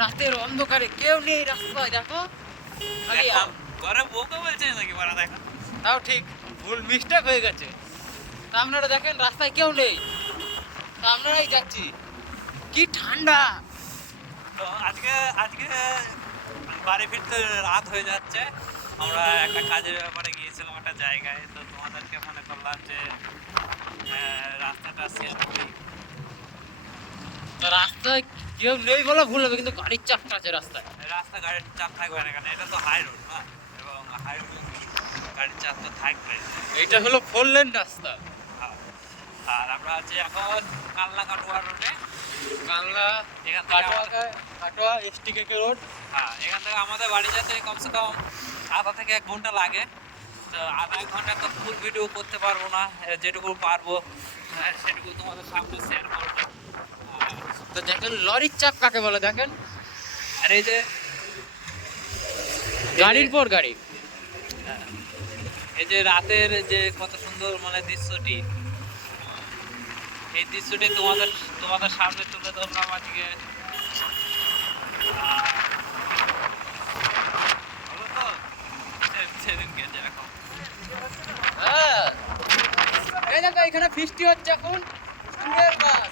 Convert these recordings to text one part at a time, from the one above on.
রাতের অন্ধকারে কেউ নেই রাস্তায় দেখো? খালি ঘরে বউকে বলছে নাকি? বড় দেখো। তাও ঠিক ভুল মিস্টেক হয়ে গেছে। তা আপনারা দেখেন রাস্তায় কেউ নেই। তা আপনারাই যাচ্ছি। কি ঠান্ডা! তো আজকে আজকে বাড়ি ফিরতে রাত হয়ে যাচ্ছে। আমরা একটা কাজের ব্যাপারে গিয়েছিলাম একটা জায়গায়। তো তোমাদেরকে মনে করলাম যে রাস্তাটা শেয়ার করি। রাস্তায় কেউ নেই বলে ভুল হবে কিন্তু গাড়ির চাপটা আছে রাস্তায়। রাস্তা গাড়ির চাপ থাকবে না কারণ এটা তো হাই রোড না? এবং হাই রোড গাড়ির চাপ তো থাকবে। এটা হলো ফোর লেন রাস্তা। আর- আর আমরা আছি এখন কালনা কাটোয়া রোডে বাংলা এখান থেকে কাটোয়া কাটোয়া এসটি কে রোড হ্যাঁ এখান থেকে আমাদের বাড়ি যেতে কমসে কম আধা থেকে এক ঘণ্টা লাগে। তো আধা এক ঘণ্টা তো ফুল ভিডিও করতে পারব না যেটুকু পারব সেটুকু তোমাদের সামনে শেয়ার করব। তো দেখেন লরির চাপ কাকে বলে দেখেন? আর এই যে গাড়ির পর গাড়ি। এই যে রাতের যে কত সুন্দর মানে দৃশ্যটি এই দৃশ্যটি তোমাদের তোমাদের সামনে তুলে ধরলাম আজকে। হ্যাঁ। এখানে ফিস্টি হচ্ছে এখন। স্কুলের বাস।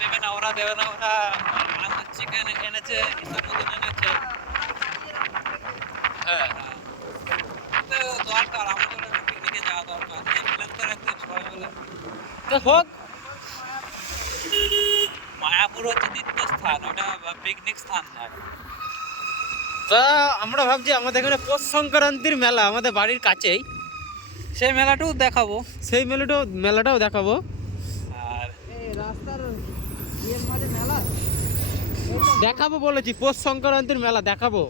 দেবে না ওরা দেবে না ওরা চিকেন এনেছে ইসের মতন এনেছে। হ্যাঁ। তো দরকার আমাদের পিকনিকে যাওয়া দরকার। এই প্ল্যান করে রাখতে সবাই মিলে। তো হোক। মায়াপুর হচ্ছে তীর্থস্থান ওটা পিকনিক স্থান নয়। তা আমরা ভাবছি আমাদের এখানে পৌষ সংক্রান্তির মেলা আমাদের বাড়ির কাছেই। সেই মেলাটাও দেখাবো। সেই মেলাটাও মেলাটাও দেখাবো আর রাস্তার মেলা দেখাবো বলেছি পৌষ সংক্রান্তির মেলা দেখাবো।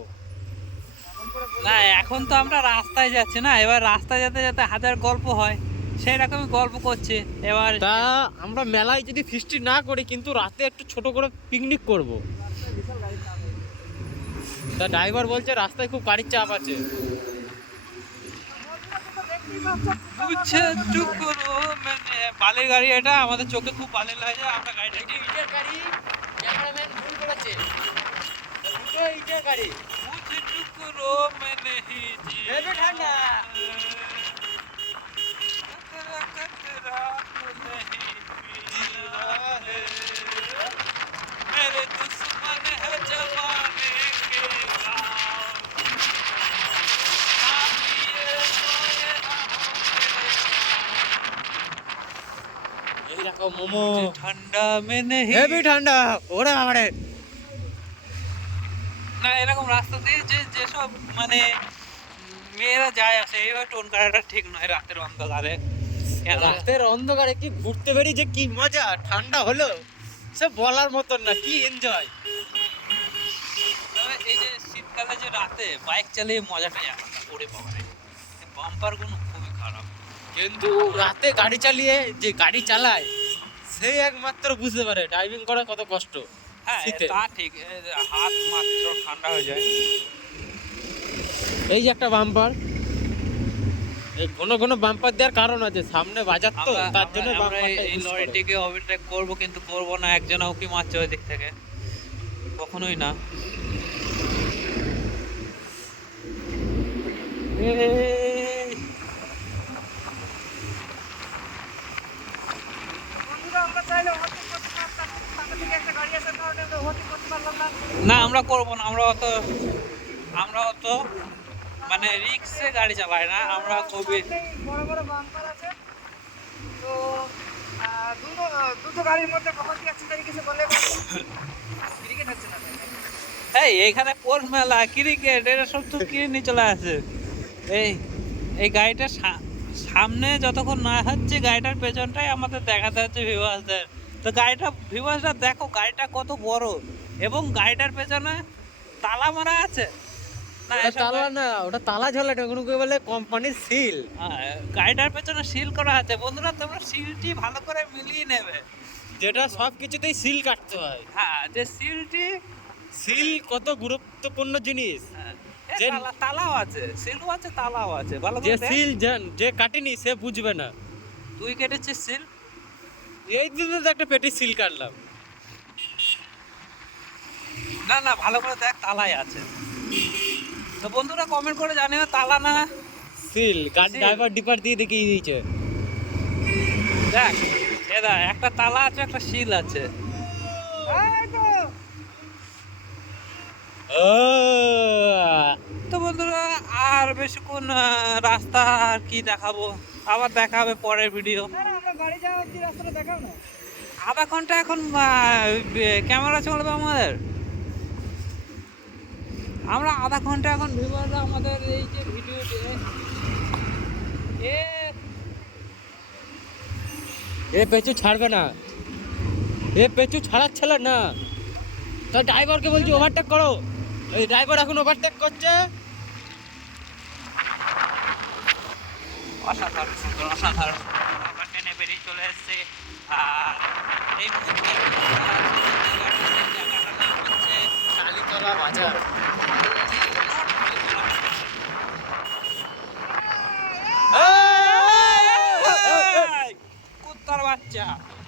না এখন তো আমরা রাস্তায় যাচ্ছি না এবার রাস্তায় যেতে যেতে হাজার গল্প হয় সেই রকমই গল্প করছে এবার তা আমরা মেলায় যদি ফিস্টি না করি কিন্তু রাতে একটু ছোট করে পিকনিক করব। তা ড্রাইভার বলছে রাস্তায় খুব গাড়ির চাপ আছে। মানে বালের গাড়ি এটা আমাদের চোখে খুব বালের লাগে আমরা গাড়িটা ইটের গাড়ি ক্যামেরাম্যান ভুল মানে ঠান্ডা। মোমো ঠান্ডা মে নেহি হেভি ঠান্ডা ওরা আমারে না এরকম রাস্তা দিয়ে যে যেসব মানে মেয়েরা যায় আসে এইভাবে টোন কাটাটা ঠিক নয় রাতের অন্ধকারে। রাতের অন্ধকারে কি ঘুরতে বেরি যে কি মজা ঠান্ডা হলো সে বলার মতন না কি এনজয় তবে এই যে শীতকালে যে রাতে বাইক চালিয়ে মজাটা যায় করে পাওয়া যায় বাম্পারগুলো খুবই খারাপ। কিন্তু রাতে গাড়ি চালিয়ে যে গাড়ি চালায় সে একমাত্র বুঝতে পারে ড্রাইভিং করা কত কষ্ট। হ্যাঁ তা ঠিক হাত মাত্র ঠান্ডা হয়ে যায়। এই যে একটা বাম্পার এই ঘন ঘন বাম্পার দেওয়ার কারণ আছে সামনে বাজার তো তার জন্য এই-। লরিটিকে ওভারটেক করব কিন্তু করব না একজন উকি মারছে ওই দিক থেকে। কখনোই না। এই, না আমরা করব না আমরা অত আমরা অত মানে রিক্সে গাড়ি চালাই না আমরা খুবই বড় বড় বাম্পার আছে। তো দুটো দুটো গাড়ির মধ্যে কখন কি অ্যাক্সিডেন্ট কিছু বললে ক্রিকেট হচ্ছে না এই এইখানে পোর মেলা ক্রিকেট এটা সব তো কিনে চলে আসে। এই এই গাড়িটা সামনে যতক্ষণ না হচ্ছে গাড়িটার পেছনটাই আমাদের দেখাতে হচ্ছে ভিভাসদের তো গাড়িটা ভিভাসটা দেখো গাড়িটা কত বড়। এবং গাড়িটার পেছনে তালা মারা আছে। না তালা না ওটা তালা ঝোলাটা কেউ বলে কোম্পানির সিল হ্যাঁ, গাড়িটার পেছনে সিল করা আছে। বন্ধুরা তোমরা সিলটি ভালো করে মিলিয়ে নেবে। যেটা সব কিছুতেই সিল কাটতে হয়। হ্যাঁ যে সিলটি সিল কত গুরুত্বপূর্ণ জিনিস। হ্যাঁ, যে- তালাও আছে। সিলও আছে তালাও আছে। ভালো যে। সিল যে কাটেনি সে বুঝবে না। তুই কেটেছিস সিল এই দিনে তো একটা পেটি সিল কাটলাম। না না ভালো করে দেখ তালাই আছে। তো বন্ধুরা কমেন্ট করে জানিও তালা না? সিল গাড়ি ড্রাইভার ডিপার দিয়ে দেখিয়ে দিয়েছে। দেখ এদা একটা তালা আছে একটা শিল আছে। তো বন্ধুরা আর বেশিক্ষণ রাস্তা আর কি দেখাবো? আবার দেখা হবে পরের ভিডিও আধা ঘণ্টা এখন ক্যামেরা চলবে আমাদের? আমরা আধা ঘণ্টা এখন ভিভার আমাদের এই যে ভিডিও এ এ পেছু ছাড়বে না এ পেছু ছাড়াচ্ছিল না তো ড্রাইভারকে বলছি ওভারটেক করো এই ড্রাইভার এখন ওভারটেক করছে অসাধারণ সুন্দর অসাধারণ আমরা ট্রেনে বেরিয়ে চলে এসেছে আর এই মুহূর্তে কালীতলা বাজার Yeah.